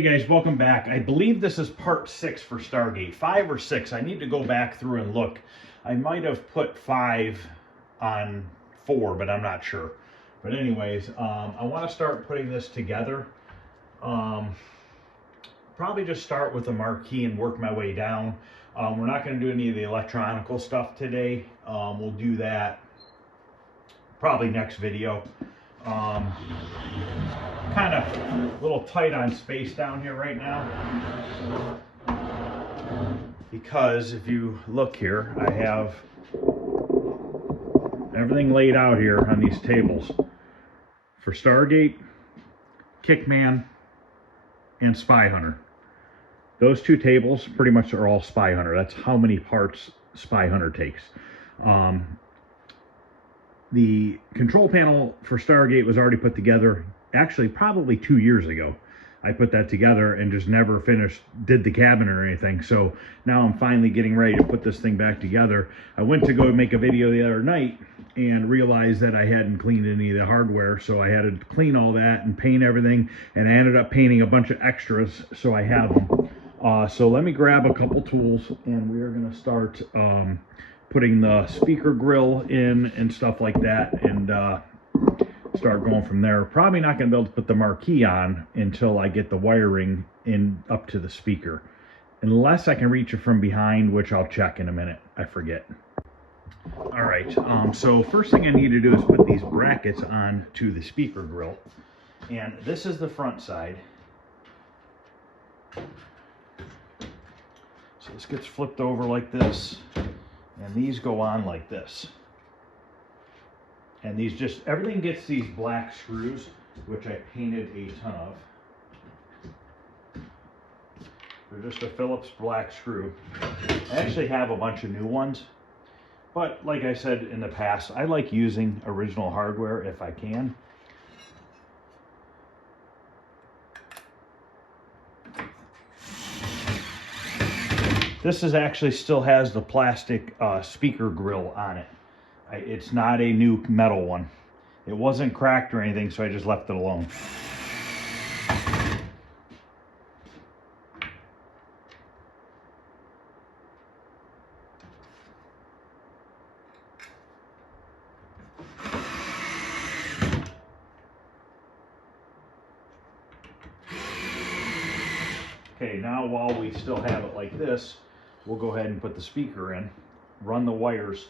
Hey guys, welcome back. I believe this is part 6 for Stargate. 5 or 6. I need to go back through and look. I might have put 5 on 4, but I'm not sure. But anyways, I want to start putting this together. Probably just start with a marquee and work my way down. We're not going to do any of the electronical stuff today. We'll do that probably next video. Kind of a little tight on space down here right now, because if you look here, I have everything laid out here on these tables for Stargate, Kickman, and Spy Hunter. Those 2 tables pretty much are all Spy Hunter. That's how many parts Spy Hunter takes. The control panel for Stargate was already put together, actually probably 2 years ago. I put that together and just never did the cabinet or anything. So now I'm finally getting ready to put this thing back together. I went to go make a video the other night and realized that I hadn't cleaned any of the hardware. So I had to clean all that and paint everything. And I ended up painting a bunch of extras, so I have them. So let me grab a couple tools and we're gonna start putting the speaker grill in and stuff like that, and start going from there. Probably not going to be able to put the marquee on until I get the wiring in up to the speaker, unless I can reach it from behind, which I'll check in a minute. I forget. All right, so first thing I need to do is put these brackets on to the speaker grill, and this is the front side. So this gets flipped over like this, and these go on like this. And these everything gets these black screws, which I painted a ton of. They're just a Phillips black screw. I actually have a bunch of new ones, but like I said in the past, I like using original hardware if I can. This actually still has the plastic speaker grill on it. It's not a new metal one. It wasn't cracked or anything, so I just left it alone. Okay, now while we still have it like this, we'll go ahead and put the speaker in, run the wires.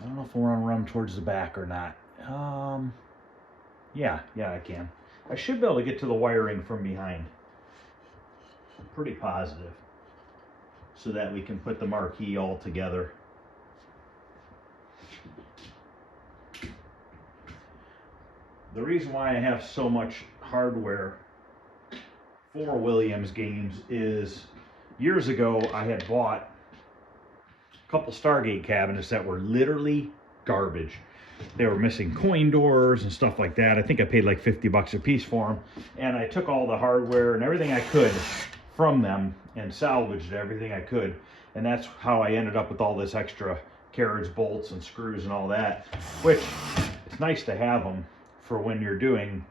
I don't know if I want to run towards the back or not. Yeah, I can. I should be able to get to the wiring from behind. I'm pretty positive. So that we can put the marquee all together. The reason why I have so much hardware for Williams games is years ago I had bought a couple Stargate cabinets that were literally garbage. They were missing coin doors and stuff like that. I think I paid like 50 bucks a piece for them. And I took all the hardware and everything I could from them and salvaged everything I could. And that's how I ended up with all this extra carriage bolts and screws and all that, which it's nice to have them for when you're doing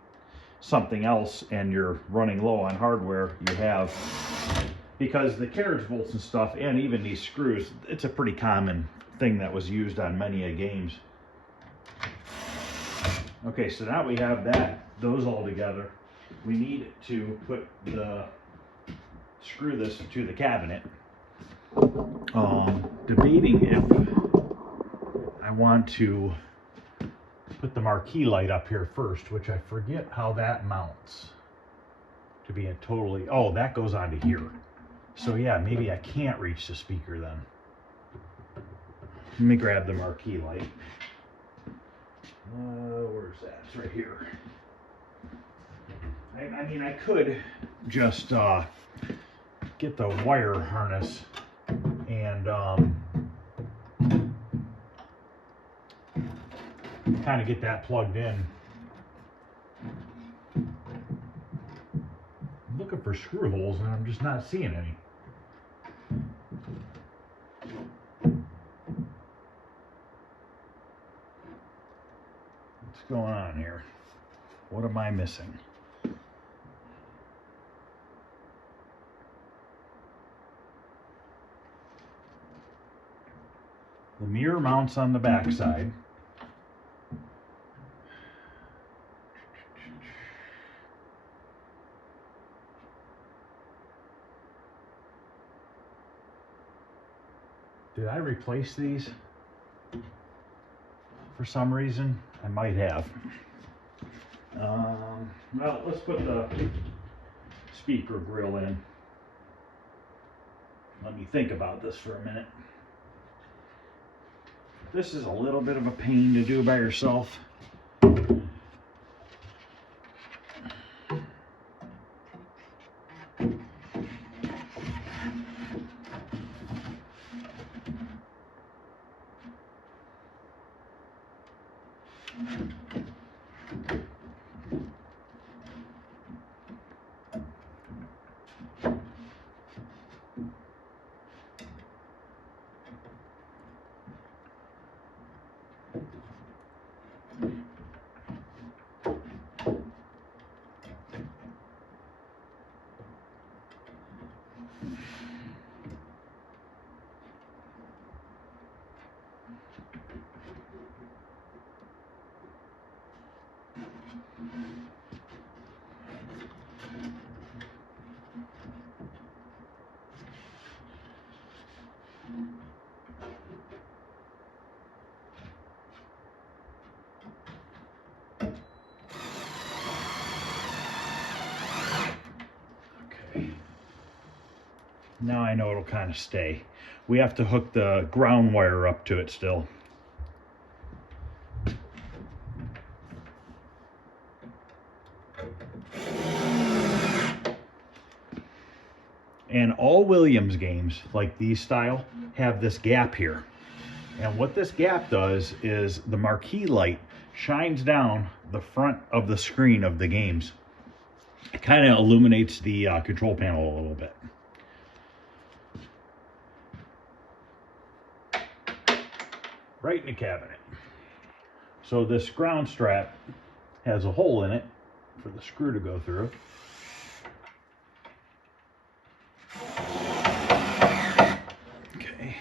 something else and you're running low on hardware. You have, because the carriage bolts and stuff, and even these screws, it's a pretty common thing that was used on many games. Okay, so now we have those all together. We need to screw this to the cabinet. Debating if I want to put the marquee light up here first, which I forget how that mounts to be oh, that goes onto here. So yeah, maybe I can't reach the speaker then. Let me grab the marquee light. Where's that? It's right here. I mean, I could just get the wire harness and kind of get that plugged in. I'm looking for screw holes and I'm just not seeing any. What's going on here? What am I missing? The mirror mounts on the back side. Did I replace these? For some reason, I might have. Well, let's put the speaker grill in. Let me think about this for a minute. This is a little bit of a pain to do by yourself. Now I know it'll kind of stay. We have to hook the ground wire up to it still. And all Williams games, like these style, have this gap here. And what this gap does is the marquee light shines down the front of the screen of the games. It kind of illuminates the control panel a little bit. Right in the cabinet. So this ground strap has a hole in it for the screw to go through. Okay.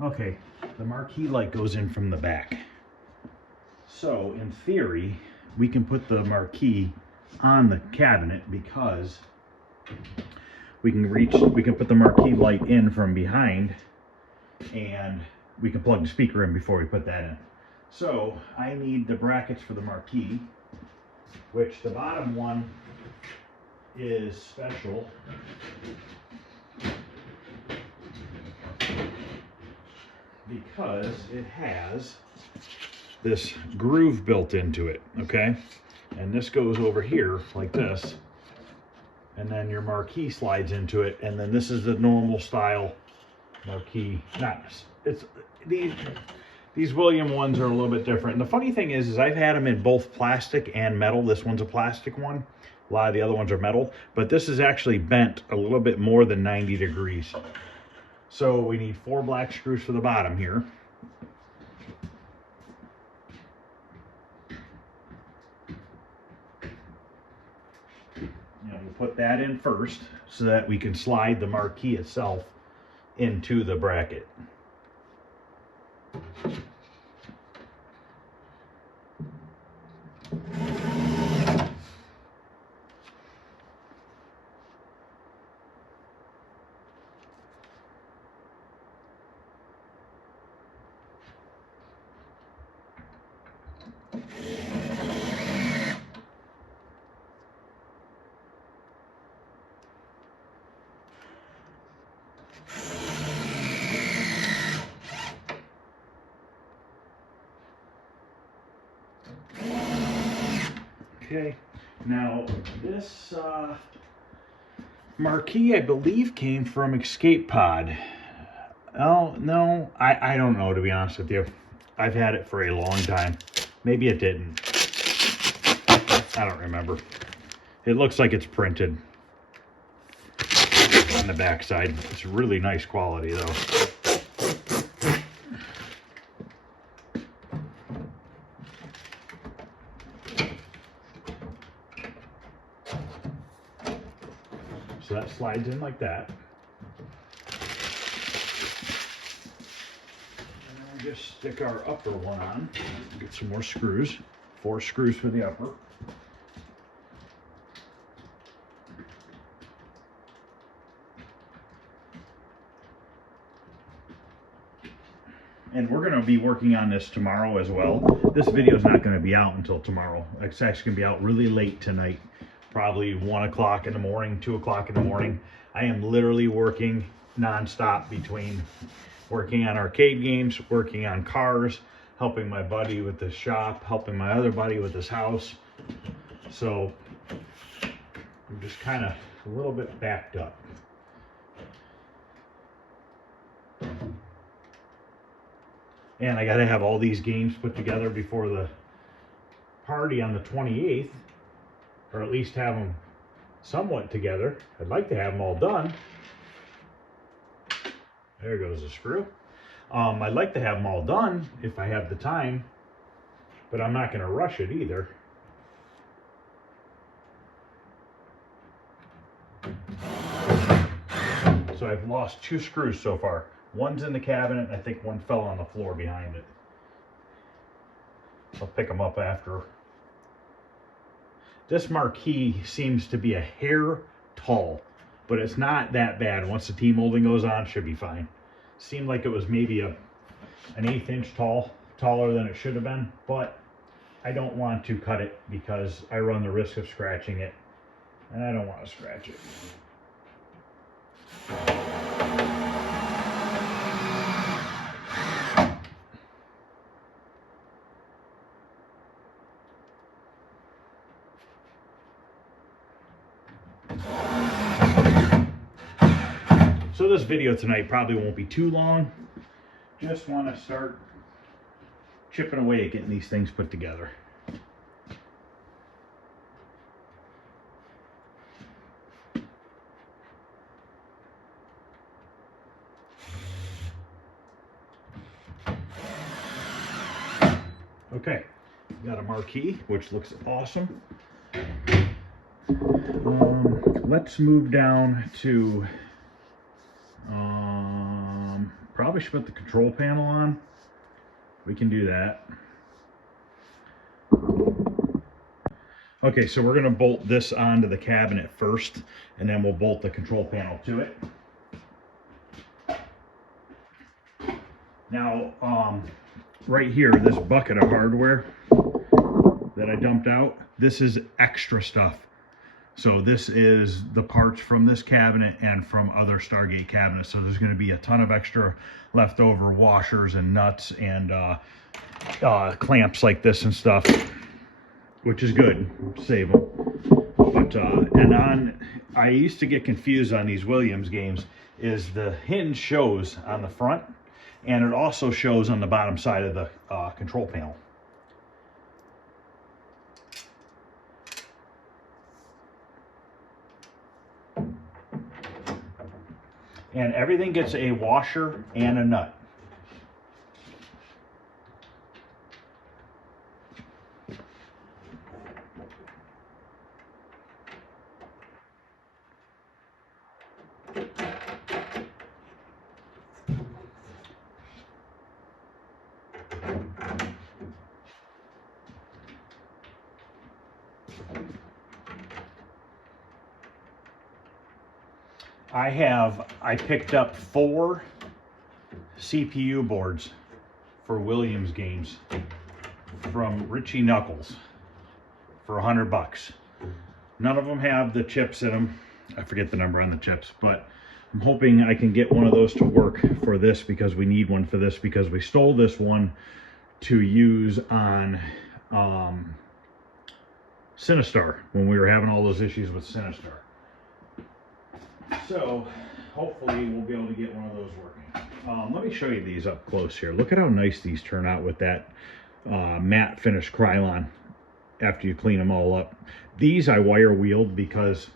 Okay, the marquee light goes in from the back. So in theory, we can put the marquee on the cabinet because we can put the marquee light in from behind and we can plug the speaker in before we put that in. So I need the brackets for the marquee, which the bottom one is special. Because it has this groove built into it, okay? And this goes over here like this, and then your marquee slides into it, and then this is the normal style marquee. These William ones are a little bit different. And the funny thing is I've had them in both plastic and metal. This one's a plastic one. A lot of the other ones are metal, but this is actually bent a little bit more than 90 degrees. So we need 4 black screws for the bottom here. And we'll put that in first so that we can slide the marquee itself into the bracket. Okay, now this marquee I believe came from Escape Pod. Oh, no, I don't know, to be honest with you. I've had it for a long time. Maybe it didn't. I don't remember. It looks like it's printed on the back side. It's really nice quality though. So that slides in like that. And then we just stick our upper one on. Get some more screws. 4 screws for the upper. And we're going to be working on this tomorrow as well. This video is not going to be out until tomorrow. It's actually going to be out really late tonight, probably 1 o'clock in the morning, 2 o'clock in the morning. I am literally working nonstop between working on arcade games, working on cars, helping my buddy with the shop, helping my other buddy with his house. So I'm just kind of a little bit backed up. And I got to have all these games put together before the party on the 28th, or at least have them somewhat together. I'd like to have them all done. There goes the screw. I'd like to have them all done if I have the time, but I'm not going to rush it either. So I've lost 2 screws so far. One's in the cabinet, and I think one fell on the floor behind it. I'll pick them up after. This marquee seems to be a hair tall, but it's not that bad. Once the T-molding goes on, it should be fine. Seemed like it was maybe an 1/8 inch taller than it should have been, but I don't want to cut it because I run the risk of scratching it, and I don't want to scratch it. So this video tonight probably won't be too long. Just want to start chipping away at getting these things put together. Okay, got a marquee, which looks awesome. Let's move down to probably should put the control panel on. We can do that. Okay, so we're going to bolt this onto the cabinet first, and then we'll bolt the control panel to it. Now, right here, this bucket of hardware that I dumped out, this is extra stuff. So this is the parts from this cabinet and from other Stargate cabinets. So there's going to be a ton of extra leftover washers and nuts and clamps like this and stuff, which is good. Save them. But I used to get confused on these Williams games. Is the hinge shows on the front, and it also shows on the bottom side of the control panel. And everything gets a washer and a nut. I picked up 4 CPU boards for Williams games from Richie Knuckles for $100. None of them have the chips in them. I forget the number on the chips, but I'm hoping I can get one of those to work for this, because we need one for this, because we stole this one to use on Sinistar when we were having all those issues with Sinistar. So hopefully we'll be able to get one of those working. Let me show you these up close here. Look at how nice these turn out with that matte finish Krylon after you clean them all up. These I wire wheeled because,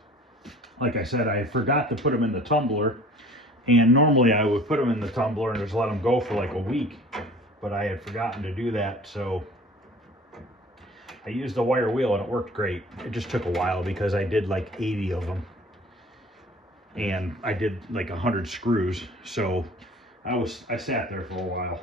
like I said, I forgot to put them in the tumbler, and normally I would put them in the tumbler and just let them go for like a week, but I had forgotten to do that, so I used the wire wheel and it worked great. It just took a while because I did like 80 of them. and I did like 100 screws. So I sat there for a while.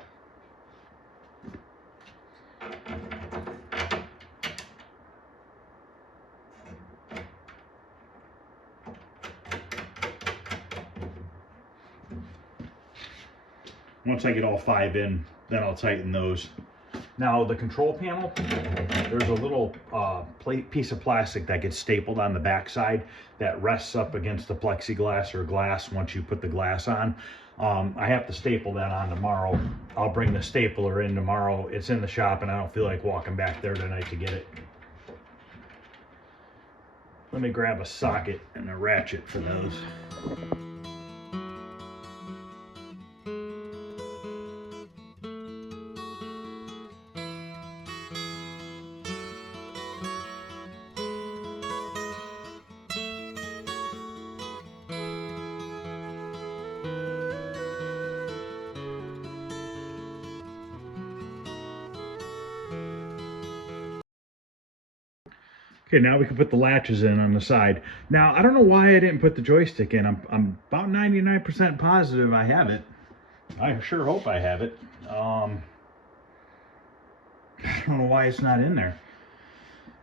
Once I get all 5 in, then I'll tighten those. Now the control panel, there's a little piece of plastic that gets stapled on the back side that rests up against the plexiglass or glass once you put the glass on. I have to staple that on tomorrow. I'll bring the stapler in tomorrow. It's in the shop and I don't feel like walking back there tonight to get it. Let me grab a socket and a ratchet for those. Okay, now we can put the latches in on the side. Now, I don't know why I didn't put the joystick in. I'm about 99% positive I have it. I sure hope I have it. I don't know why it's not in there.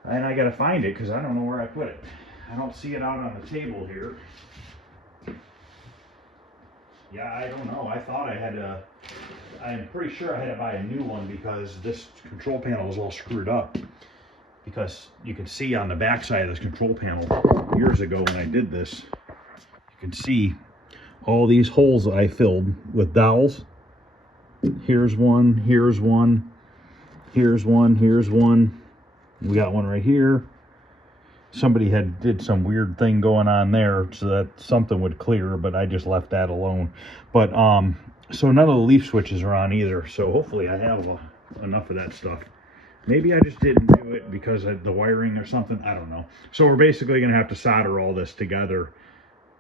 And I gotta find it because I don't know where I put it. I don't see it out on the table here. Yeah, I don't know. I thought I had to, I'm pretty sure I had to buy a new one because this control panel is all screwed up. Because you can see on the back side of this control panel, years ago when I did this, you can see all these holes I filled with dowels. Here's one, here's one, here's one, here's one. We got one right here. Somebody did some weird thing going on there so that something would clear, but I just left that alone. But so none of the leaf switches are on either. So hopefully I have enough of that stuff. Maybe I just didn't do it because of the wiring or something. I don't know. So we're basically going to have to solder all this together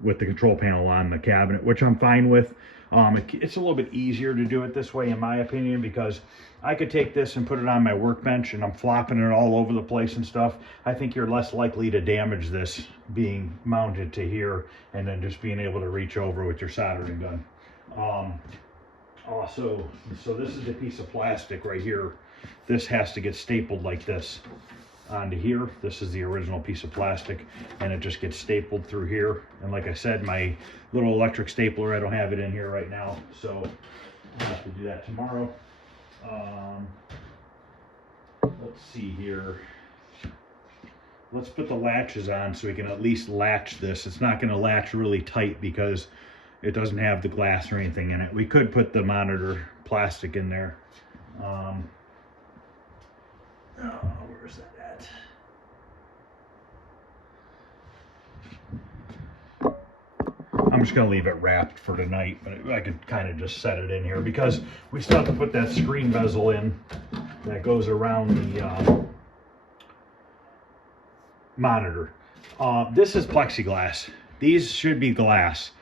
with the control panel on the cabinet, which I'm fine with. It's a little bit easier to do it this way, in my opinion, because I could take this and put it on my workbench and I'm flopping it all over the place and stuff. I think you're less likely to damage this being mounted to here and then just being able to reach over with your soldering gun. Also, so this is a piece of plastic right here. This has to get stapled like this onto here. This is the original piece of plastic and it just gets stapled through here. And like I said, my little electric stapler, I don't have it in here right now, so I'll have to do that tomorrow. Let's see here. Let's put the latches on so we can at least latch this. It's not going to latch really tight because it doesn't have the glass or anything in it. We could put the monitor plastic in there. Where's that at? I'm just gonna leave it wrapped for tonight, but I could kind of just set it in here because we still have to put that screen bezel in that goes around the monitor. This is plexiglass. These should be glass.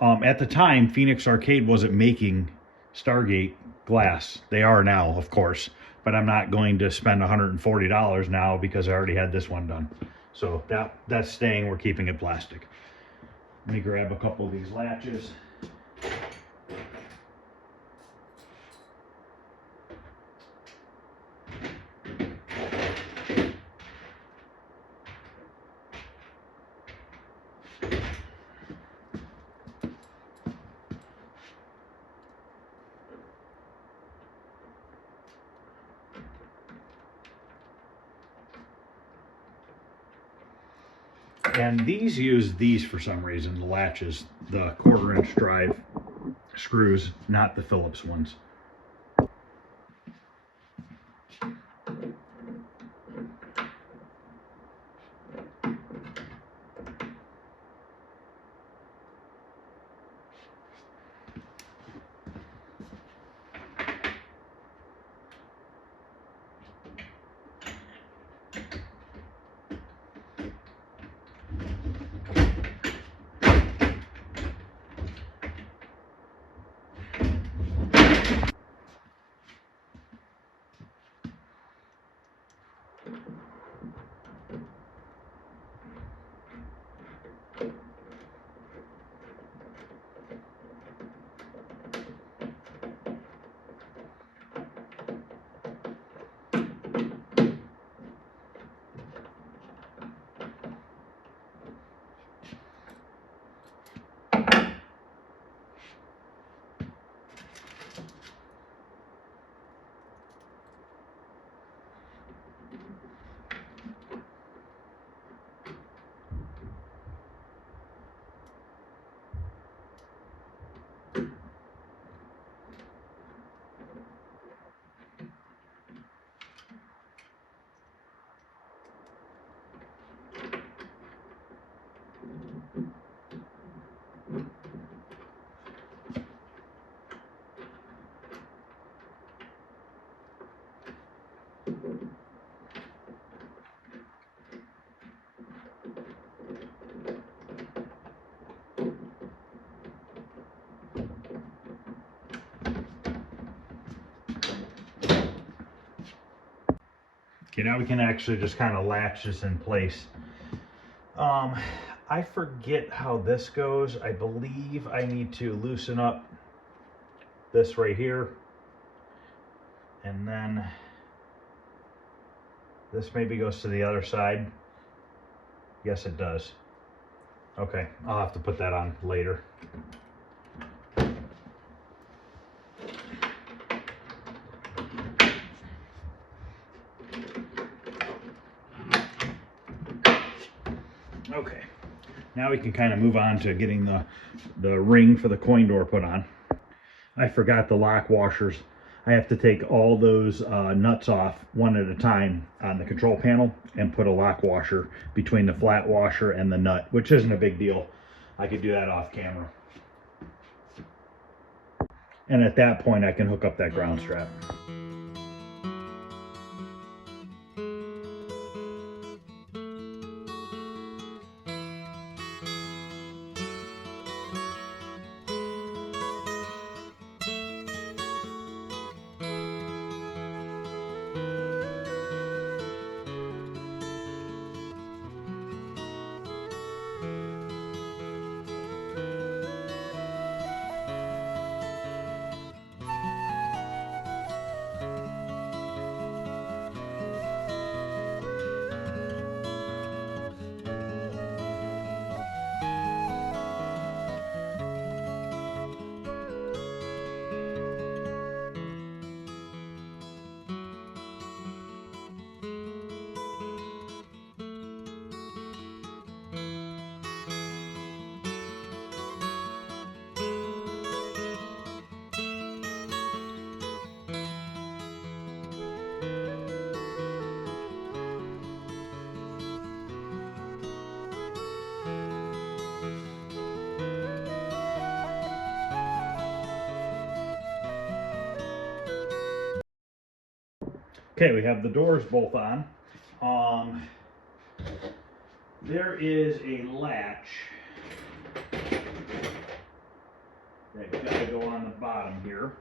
At the time, Phoenix Arcade wasn't making Stargate glass. They are now, of course, but I'm not going to spend $140 now because I already had this one done. So that's staying. We're keeping it plastic. Let me grab a couple of these latches. And these use these for some reason, the latches, the 1/4" drive screws, not the Phillips ones. Okay, now we can actually just kind of latch this in place. I forget how this goes. I believe I need to loosen up this right here. And then this maybe goes to the other side. Yes, it does. Okay, I'll have to put that on later. Okay, now we can kind of move on to getting the ring for the coin door put on. I forgot the lock washers. I have to take all those nuts off one at a time on the control panel and put a lock washer between the flat washer and the nut, which isn't a big deal. I could do that off camera. And at that point, I can hook up that ground strap. Okay, we have the doors both on. There is a latch that gotta go on the bottom here.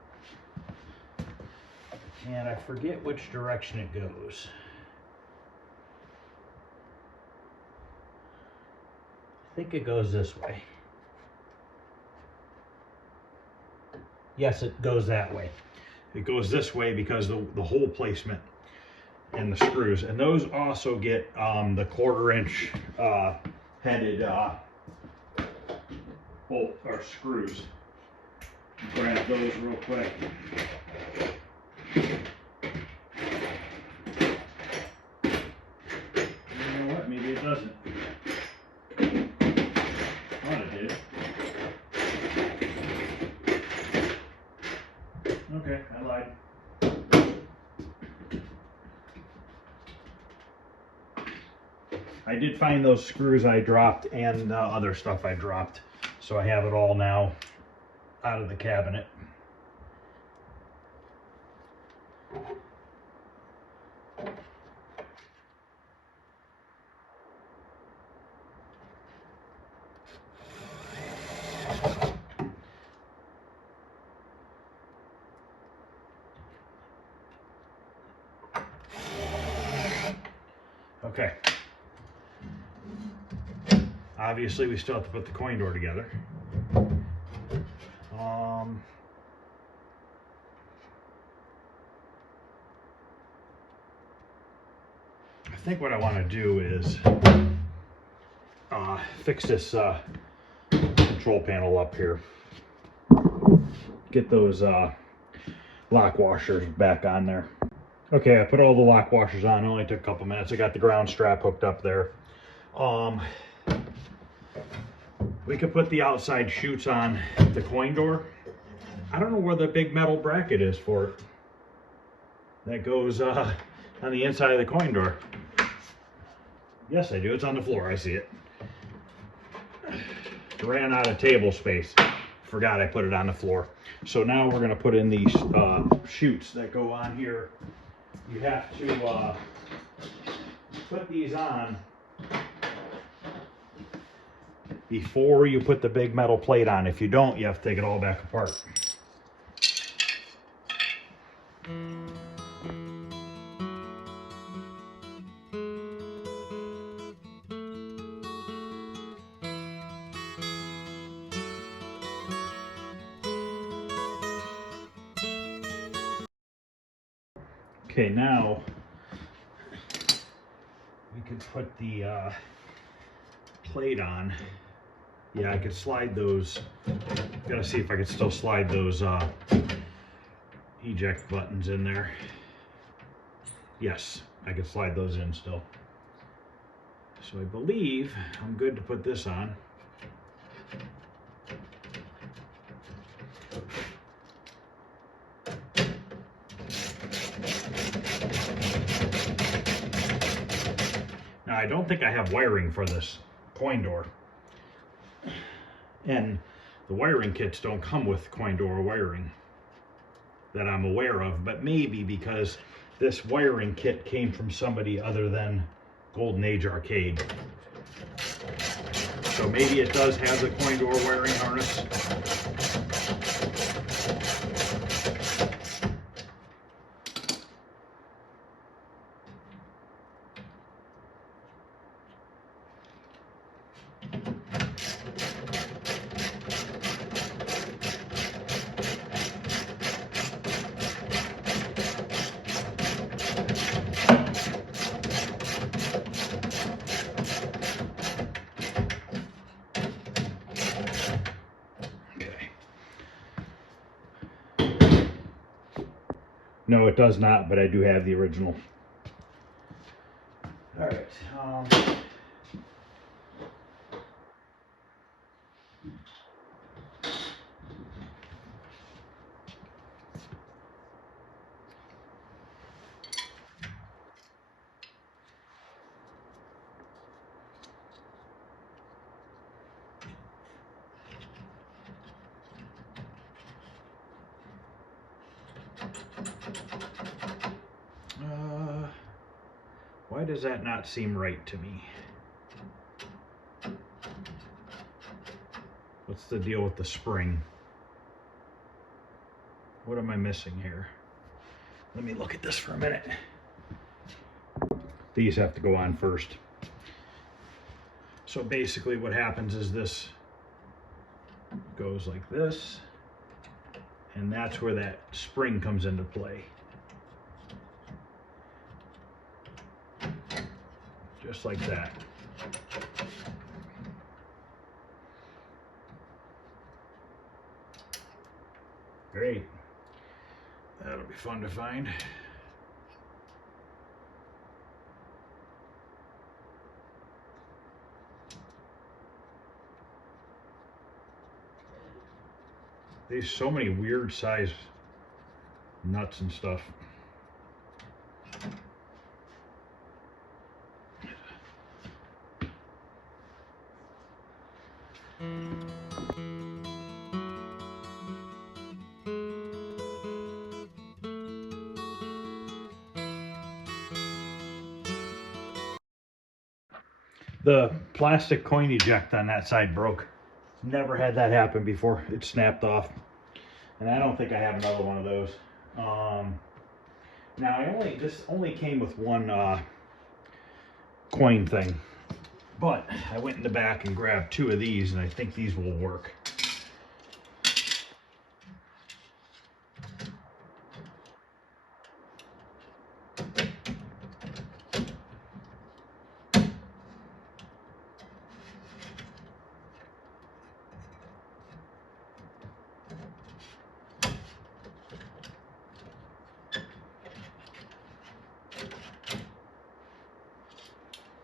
And I forget which direction it goes. I think it goes this way. Yes, it goes that way. It goes this way because the hole placement and the screws, and those also get the 1/4 inch headed bolt or screws. Grab those real quick. You know what? Maybe it doesn't. Thought it did. Okay, I lied. I did find those screws I dropped and other stuff I dropped, so I have it all now out of the cabinet. Okay. Obviously, we still have to put the coin door together. I think what I want to do is fix this control panel up here. Get those lock washers back on there. Okay, I put all the lock washers on. It only took a couple minutes. I got the ground strap hooked up there. We could put the outside chutes on the coin door. I don't know where the big metal bracket is for it. That goes on the inside of the coin door. Yes, I do. It's on the floor. I see it. Ran out of table space. Forgot I put it on the floor. So now we're going to put in these chutes that go on here. You have to put these on before you put the big metal plate on. If you don't, you have to take it all back apart. Okay, now we could put the plate on. Yeah, I could slide those. Gotta see if I could still slide those eject buttons in there. Yes, I could slide those in still. So I believe I'm good to put this on. Now I don't think I have wiring for this coin door. And the wiring kits don't come with coin door wiring that I'm aware of, but maybe because this wiring kit came from somebody other than Golden Age Arcade. So maybe it does have the coin door wiring harness. No, it does not, but I do have the original. All right. Why does that not seem right to me? What's the deal with the spring? What am I missing here? Let me look at this for a minute. These have to go on first. So basically what happens is this goes like this, and that's where that spring comes into play. Just like that. Great. That'll be fun to find. There's so many weird size nuts and stuff. The plastic coin eject on that side broke. Never had that happen before. It snapped off. And I don't think I have another one of those. Now this only came with one coin thing. But I went in the back and grabbed two of these, and I think these will work.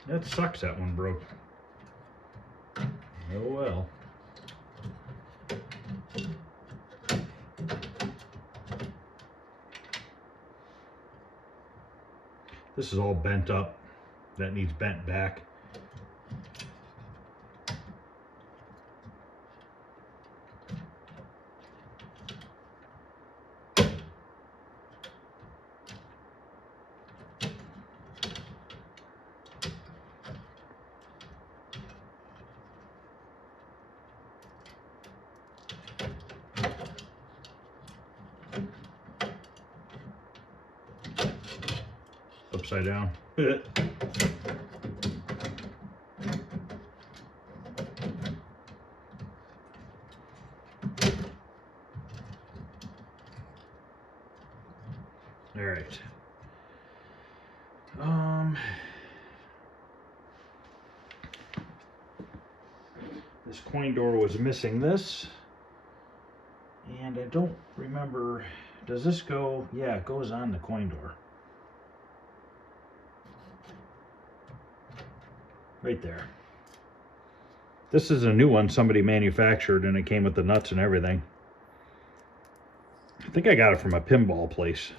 That sucks that one broke. Oh well. This is all bent up. That needs bent back. Upside down. All right. This coin door was missing this, and I don't remember, does this go, yeah, it goes on the coin door. Right there. This is a new one somebody manufactured, and it came with the nuts and everything. I think I got it from a pinball place.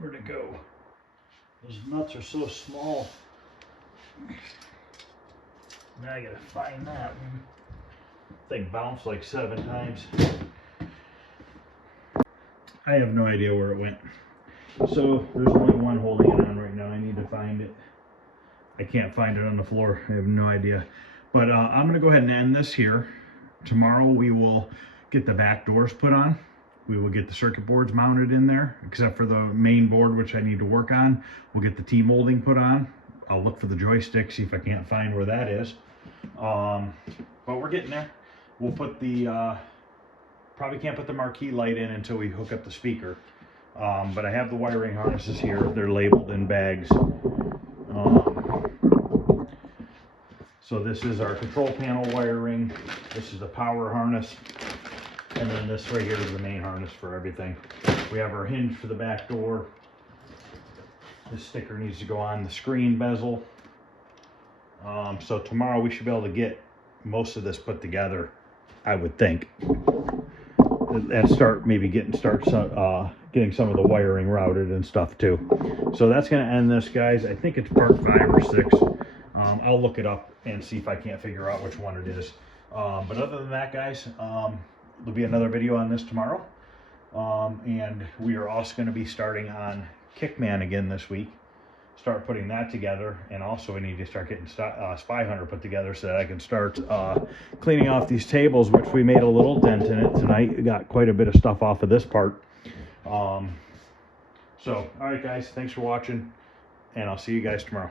Where'd it go? Those nuts are so small. Now I gotta find that one. Thing bounced like 7 times. I have no idea where it went. So there's only one holding it on right now. I need to find it. I can't find it on the floor. I have no idea. But I'm gonna go ahead and end this here. Tomorrow we will get the back doors put on. We will get the circuit boards mounted in there, except for the main board, which I need to work on. We'll get the T-molding put on. I'll look for the joystick, see if I can't find where that is. But we're getting there. We'll put the, probably can't put the marquee light in until we hook up the speaker. But I have the wiring harnesses here. They're labeled in bags. So this is our control panel wiring. This is the power harness. And then this right here is the main harness for everything. We have our hinge for the back door. This sticker needs to go on the screen bezel. So tomorrow we should be able to get most of this put together, I would think. And start getting some of the wiring routed and stuff too. So that's gonna end this, guys. I think it's part 5 or 6. I'll look it up and see if I can't figure out which one it is. But other than that, guys, there'll be another video on this tomorrow. And we are also going to be starting on Kickman again this week. Start putting that together. And also we need to start getting Spy Hunter put together so that I can start cleaning off these tables, which we made a little dent in it tonight. We got quite a bit of stuff off of this part. So, all right, guys, thanks for watching. And I'll see you guys tomorrow.